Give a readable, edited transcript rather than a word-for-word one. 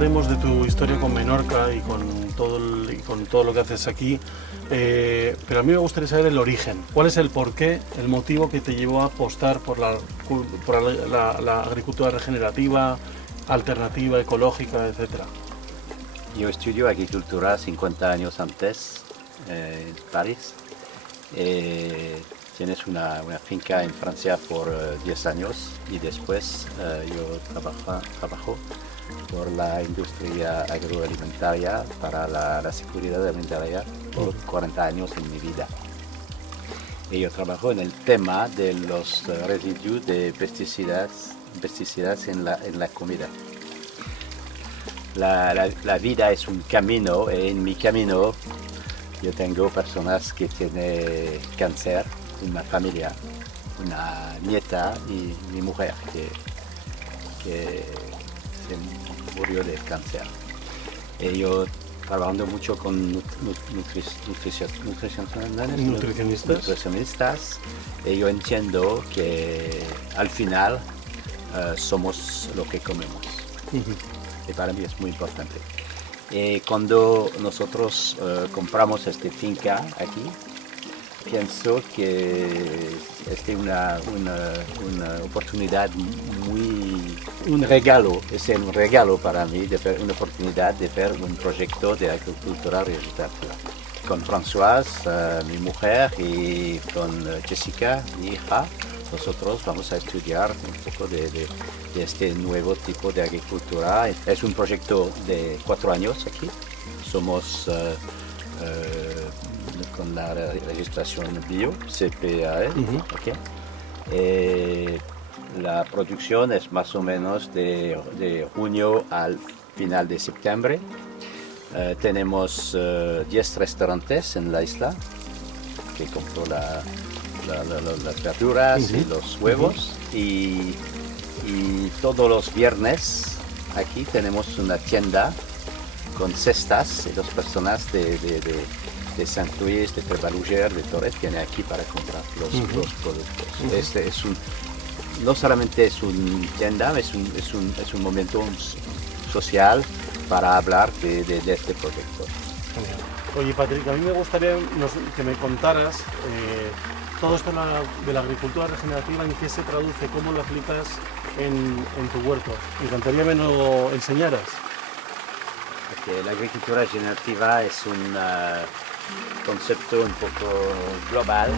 hablaremos de tu historia con Menorca y con todo lo que haces aquí, pero a mí me gustaría saber el origen. ¿Cuál es el porqué, el motivo que te llevó a apostar por la agricultura regenerativa, alternativa, ecológica, etcétera? Yo estudio agricultura 50 años antes en París. Tienes una finca en Francia por 10 años y después yo trabajo por la industria agroalimentaria para la seguridad alimentaria por 40 años en mi vida. Y yo trabajo en el tema de los residuos de pesticidas en la comida. La vida es un camino y en mi camino yo tengo personas que tienen cáncer, una familia, una nieta y mi mujer que se murió de cáncer. Y yo trabajando mucho con nutricionistas y yo entiendo que al final somos lo que comemos. Y para mí es muy importante. Cuando nosotros compramos esta finca aquí, pienso que es una oportunidad un regalo para mí, una oportunidad de ver un proyecto de agricultura regenerativa. Con Françoise, mi mujer, y con Jessica, mi hija, nosotros vamos a estudiar un poco de este nuevo tipo de agricultura. Es un proyecto de 4 años aquí. Somos con la registración bio, CPAE. Okay. La producción es más o menos de junio al final de septiembre. Tenemos 10 restaurantes en la isla que compró las verduras y los huevos y todos los viernes aquí tenemos una tienda con cestas y 2 personas de Saint Louis, de Treballuger, de Torres vienen aquí para comprar los productos. Este es no solamente es una tienda, es un momento social para hablar de este proyecto. Genial. Oye, Patrick, a mí me gustaría que me contaras todo esto de la agricultura regenerativa, en qué se traduce, cómo lo aplicas en tu huerto. Me encantaría que me lo enseñaras. Okay, la agricultura regenerativa es un concepto un poco global